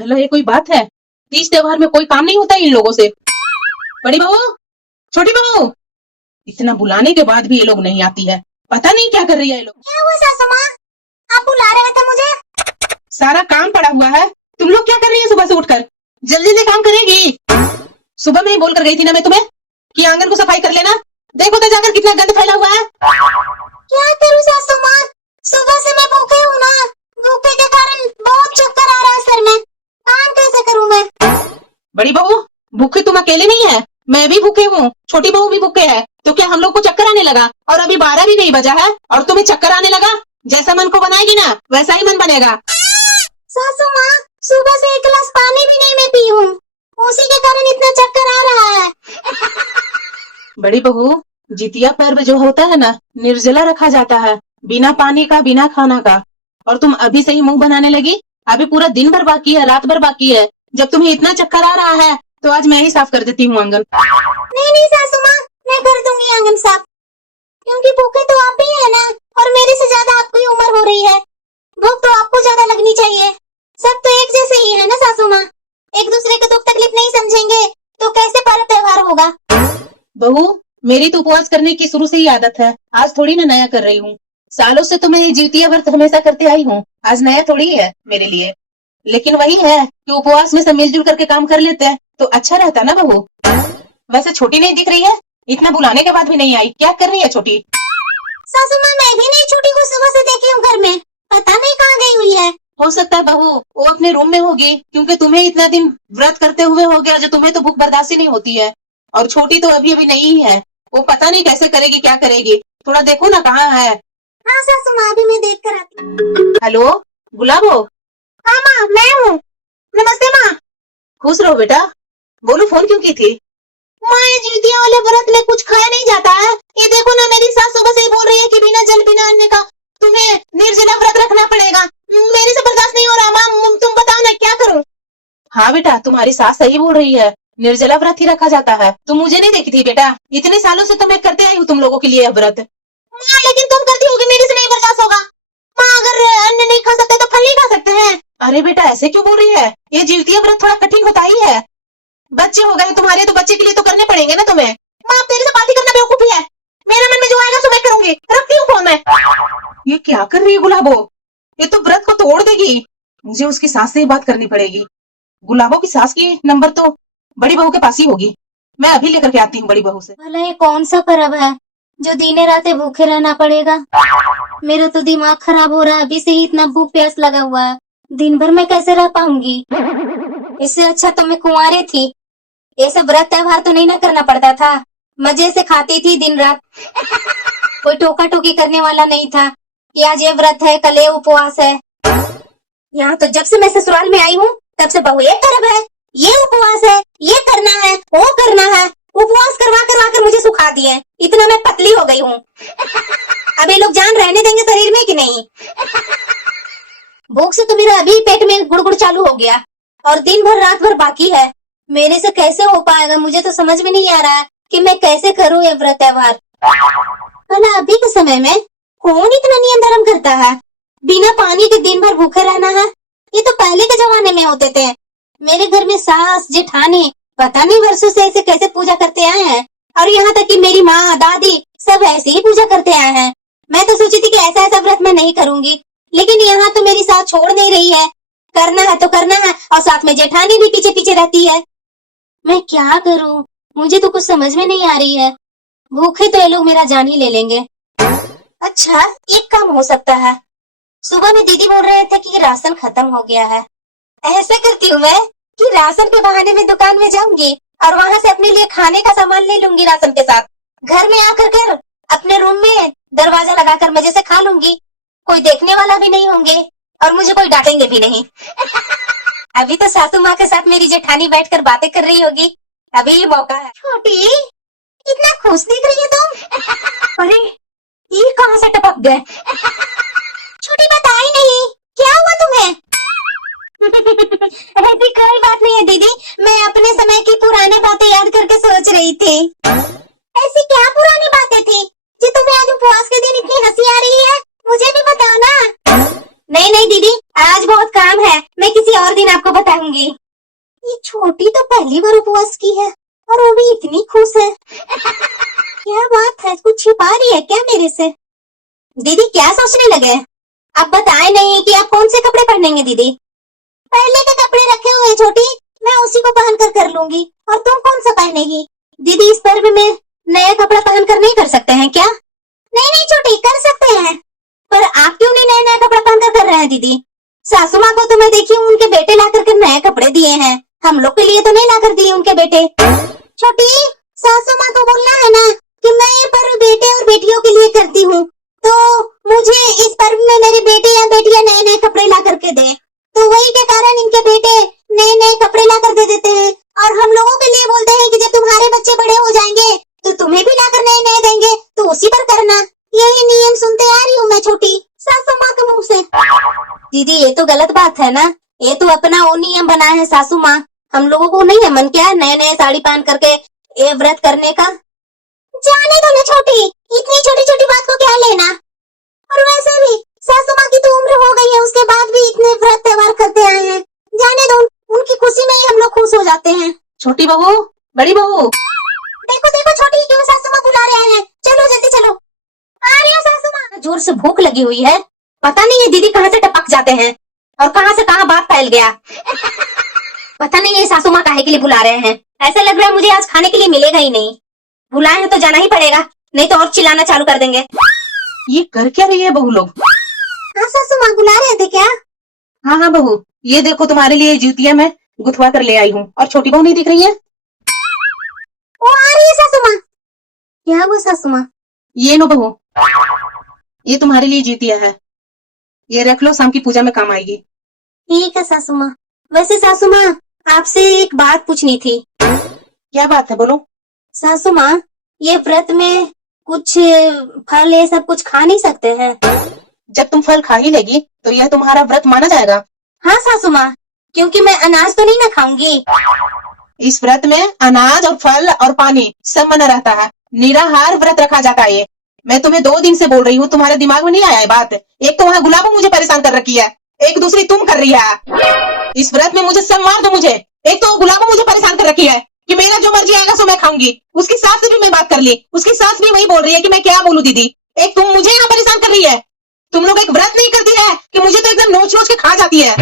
भला ये कोई बात है? तीज त्योहार में कोई काम नहीं होता इन लोगों से। बड़ी बहू, छोटी बहू, इतना बुलाने के बाद भी ये लोग नहीं आती है। पता नहीं क्या कर रही है ये लोग। क्या हुआ सासू माँ, आप बुला रहे थे मुझे? सारा काम पड़ा हुआ है, तुम लोग क्या कर रही है सुबह से उठकर? जल्दी से काम करेगी। सुबह में ही बोल कर गई थी ना मैं तुम्हें कि आंगन को सफाई कर लेना। देखो तो जाकर कितना गंद फैला हुआ है। क्या करूँ सासू माँ, सुबह से मैं भूखे हूँ ना, भूखे के कारण बहुत चक्कर आ रहा है सर में। काम कैसे करूँ मैं? बड़ी बहू, भूखे तुम अकेले नहीं है, मैं भी भूखे हूँ, छोटी बहू भी भूखे है। तो क्या हम लोग को चक्कर आने लगा? और अभी 12 भी नहीं बजा है और तुम्हें चक्कर आने लगा? जैसा मन को बनाएगी ना वैसा ही मन बनेगा। सासू माँ, सुबह से एक गिलास पानी भी नहीं मैं पी हूँ, उसी के कारण इतना चक्कर आ रहा है। बड़ी बहू, जितिया पर्व जो होता है ना, निर्जला रखा जाता है, बिना पानी का, बिना खाना का। और तुम अभी से ही मुंह बनाने लगी? अभी पूरा दिन भर बाकी है, रात भर बाकी है। जब तुम्हें इतना चक्कर आ रहा है तो आज मैं ही साफ कर देती हूँ आंगन। नहीं नहीं सासू माँ, मैं कर दूंगी आंगन साफ, क्योंकि भूखे तो आप ही है ना, और मेरे से ज्यादा आपकी उम्र हो रही है, भूख तो आपको ज्यादा लगनी चाहिए। सब तो एक जैसे ही है ना सासू माँ, एक दूसरे के दुख तकलीफ नहीं समझेंगे तो कैसे पर्व त्योहार होगा? बहू, मेरी तो उपवास करने की शुरू से ही आदत है, आज थोड़ी ना नया कर रही हूँ। सालों से तो मैं ये जितिया व्रत हमेशा करते आई हूँ, आज नया थोड़ी है मेरे लिए। लेकिन वही है कि उपवास में सब मिलजुल करके काम कर लेते हैं तो अच्छा रहता ना बहू। वैसे छोटी नहीं दिख रही है, इतना बुलाने के बाद भी नहीं आई, क्या कर रही है छोटी? सासू माँ, मैं भी नहीं छोटी को सुबह से देखी हूँ घर में, पता नहीं कहाँ गई हुई है। हो सकता है बहू वो अपने रूम में होगी, क्योंकि तुम्हें इतना दिन व्रत करते हुए हो गया जो तुम्हें तो भूख बर्दाश्त ही नहीं होती है। और छोटी तो अभी अभी नहीं है, वो पता नहीं कैसे करेगी, क्या करेगी। थोड़ा देखो ना कहाँ है। हाँ सासू माँ, अभी मैं देख कर आती हूँ। हेलो गुलाबो। हाँ माँ, मैं हूँ। नमस्ते माँ। खुश रहो बेटा, बोलो फोन क्यों की थी? माँ, ये जितिया वाले व्रत में कुछ खाया नहीं जाता है। ये देखो ना, मेरी सास सुबह से ही बोल रही है कि बिना जल बिना अन्न का तुम्हें निर्जला व्रत रखना पड़ेगा। मेरे से बर्दाश्त नहीं हो रहा माँ, तुम बताओ ना क्या करूँ? हाँ बेटा, तुम्हारी सास सही बोल रही है, निर्जला व्रत ही रखा जाता है। तुम मुझे नहीं देखी थी बेटा, इतने सालों से तो मैं करते आई हूँ तुम लोगों के लिए यह व्रत। माँ, लेकिन तुम करती होगी, मेरे से नहीं बर्दाश्त होगा। माँ, अगर अन्न नहीं खा सकते तो फल नहीं खा सकते हैं। अरे बेटा, ऐसे क्यों बोल रही है? ये जितिया व्रत थोड़ा कठिन होता ही है। बच्चे हो गए तुम्हारे तो बच्चे के लिए तो करने पड़ेंगे ना तुम्हें। माँ, तेरे से बातें करना बेवकूफी है, मेरे मन में जो आएगा सो मैं करूंगी। रखती हूँ फोन मैं। ये क्या कर रही है गुलाबो? ये तो व्रत को तोड़ देगी। मुझे उसकी सास से ही बात करनी पड़ेगी। गुलाबो की सास की नंबर तो बड़ी बहू के पास ही होगी, मैं अभी लेकर के आती हूँ बड़ी बहू से। भला ये कौन सा पर्व है जो दिने रातें भूखे रहना पड़ेगा? मेरा तो दिमाग खराब हो रहा है, अभी से ही इतना भूख प्यास लगा हुआ है, दिन भर मैं कैसे रह पाऊंगी? इससे अच्छा तो मैं कुंवारी थी, ये सब व्रत त्योहार तो नहीं ना करना पड़ता था, मजे से खाती थी दिन रात। कोई टोका टोकी करने वाला नहीं था कि आज ये व्रत है, कल ये उपवास है। यहाँ तो जब से मैं ससुराल में आई हूँ तब से बहू ये पर्व है, ये उपवास है, ये करना है, वो करना है। उपवास करवा करवा कर मुझे सुखा दिए, इतना मैं पतली हो गई हूँ। अब ये लोग जान रहने देंगे शरीर में कि नहीं? भूख से तो मेरा अभी पेट में गुड़गुड़ चालू हो गया और दिन भर रात भर बाकी है। मेरे से कैसे हो पाएगा? मुझे तो समझ में नहीं आ रहा है कि मैं कैसे करूँ ये व्रत त्योहार। भला अभी के समय में कौन इतना नियम धर्म करता है? बिना पानी के दिन भर भूखे रहना है, ये तो पहले के जमाने में होते थे। मेरे घर में सास जेठानी पता नहीं वर्षों से ऐसे कैसे पूजा करते आए हैं, और यहाँ तक कि मेरी माँ दादी सब ऐसे ही पूजा करते आए हैं। मैं तो सोची थी कि ऐसा ऐसा व्रत मैं नहीं करूंगी, लेकिन यहाँ तो मेरी सास छोड़ नहीं रही है। करना है तो करना है, और साथ में जेठानी भी पीछे पीछे रहती है। मैं क्या करूँ, मुझे तो कुछ समझ में नहीं आ रही है। भूखे तो ये लोग मेरा जान ही ले लेंगे। अच्छा, एक काम हो सकता है। सुबह में दीदी बोल रहे थे कि राशन खत्म हो गया है। ऐसे करती हूँ मैं कि राशन के बहाने में दुकान में जाऊंगी और वहाँ से अपने लिए खाने का सामान ले लूंगी राशन के साथ। घर में आकर कर अपने रूम में दरवाजा लगाकर मजे से खा लूंगी, कोई देखने वाला भी नहीं होंगे और मुझे कोई डांटेंगे भी नहीं। अभी तो सासू माँ के साथ मेरी जेठानी बैठकर बातें कर रही होगी, अभी ये मौका है। छोटी, इतना खुश दिख रही है तुम। अरे ये कहाँ से टपक गए? छोटी, बताई नहीं, क्या हुआ तुम्हें? ऐसी कोई बात नहीं है दीदी, मैं अपने समय की पुरानी बातें याद करके सोच रही थी। ऐसी क्या पुरानी बातें थी जी तुम्हें आज उपवास के दिन इतनी हंसी आ रही है? मुझे भी बताओ ना। नहीं नहीं दीदी, आज बहुत काम है, मैं किसी और दिन आपको बताऊंगी। ये छोटी तो पहली बार उपवास की है और वो भी इतनी खुश है। क्या बात है, कुछ छिपा रही है क्या मेरे से? दीदी क्या सोचने लगे? आप बताए नहीं कि आप कौन से कपड़े पहनेंगे दीदी? पहले के कपड़े रखे हुए हैं छोटी, मैं उसी को पहन कर लूंगी। और तुम कौन सा पहनेगी? दीदी इस पर्व में नया कपड़ा पहन कर नहीं कर सकते हैं क्या? नहीं नहीं छोटी, कर सकते हैं, पर आप क्यों नहीं नया नया कपड़ा पहन कर रहे हैं दीदी? सासू माँ को तो मैं देखी हूँ उनके बेटे ला कर नए कपड़े दिए हैं, हम लोग के लिए तो नहीं ला कर दिए उनके बेटे। छोटी, सासू माँ को बोलना है ना कि मैं ये पर्व बेटे और बेटियों के लिए करती हूँ, तो मुझे इस पर्व में मेरे बेटे या बेटियां नए नए कपड़े ला करके दे। तो वही के कारण इनके बेटे नए नए कपड़े ला कर दे देते हैं और हम लोगों के लिए बोलते हैं कि जब तुम्हारे बच्चे बड़े हो जाएंगे तो तुम्हें भी लाकर नए नए देंगे, तो उसी पर करना। यही नियम सुनते आ रही हूँ मैं छोटी, सासू माँ के मुँह से। दीदी ये तो गलत बात है ना, ये तो अपना वो नियम बनाए है सासू माँ, हम लोगों को नहीं है मन क्या नए नए साड़ी पहन करके ये व्रत करने का? जाने दो ना छोटी, इतनी छोटी छोटी बात को क्या लेना। और वैसे भी सासू माँ की तो उम्र हो गई है, उसके बाद भी इतने व्रत त्योहार करते आए हैं, जाने दो, उनकी खुशी में ही हम लोग खुश हो जाते हैं। छोटी बहू, बड़ी बहू, देखो देखो छोटी, क्यों सासू माँ बुला रहे हैं, चलो जल्दी चलो। आ रही है सासू माँ। जोर से भूख लगी हुई है, पता नहीं ये दीदी कहाँ से टपक जाते हैं और कहाँ से कहाँ बात फैल गया। पता नहीं ये सासू माँ काहे के लिए बुला रहे हैं, ऐसा लग रहा है मुझे आज खाने के लिए मिलेगा ही नहीं। बुलाए हैं तो जाना ही पड़ेगा, नहीं तो और चिल्लाना चालू कर देंगे। ये कर क्या रही है बहू लोग? हाँ सासू माँ बुला रहे थे क्या? हाँ हाँ बहू, ये देखो तुम्हारे लिए जूतियां मैं गुथवा कर ले आई हूँ। और छोटी बहू नहीं दिख रही है? वो आ रही है सासू माँ। क्या हुआ सासू माँ? ये नो बहू, ये तुम्हारे लिए जूतियां है, ये रख लो, शाम की पूजा में काम आएगी। ठीक है सासू माँ। वैसे सासू माँ आपसे एक बात पूछनी थी। क्या बात है, बोलो। सासू माँ ये व्रत में कुछ फल ये सब कुछ खा नहीं सकते हैं? जब तुम फल खा ही लेगी तो यह तुम्हारा व्रत माना जाएगा। हाँ सासू माँ, क्योंकि मैं अनाज तो नहीं ना खाऊंगी। इस व्रत में अनाज और फल और पानी सब मना रहता है, निराहार व्रत रखा जाता है। मैं तुम्हें 2 दिन से बोल रही हूँ, तुम्हारे दिमाग में नहीं आया है बात? एक तो वहाँ गुलाबो मुझे परेशान कर रखी है, एक दूसरी तुम कर रही है। इस व्रत में मुझे सब मार दो मुझे। एक तो गुलाबो मुझे परेशान कर रखी है कि मेरा जो मर्जी आएगा सो मैं खाऊंगी, उसकी सास से भी मैं बात कर ली, उसकी सास भी वही बोल रही है कि मैं क्या बोलूं दीदी। एक तुम मुझे यहाँ परेशान कर रही है, तुम लोग एक व्रत नहीं करती है कि मुझे तो एकदम नोच नोच के खा जाती है।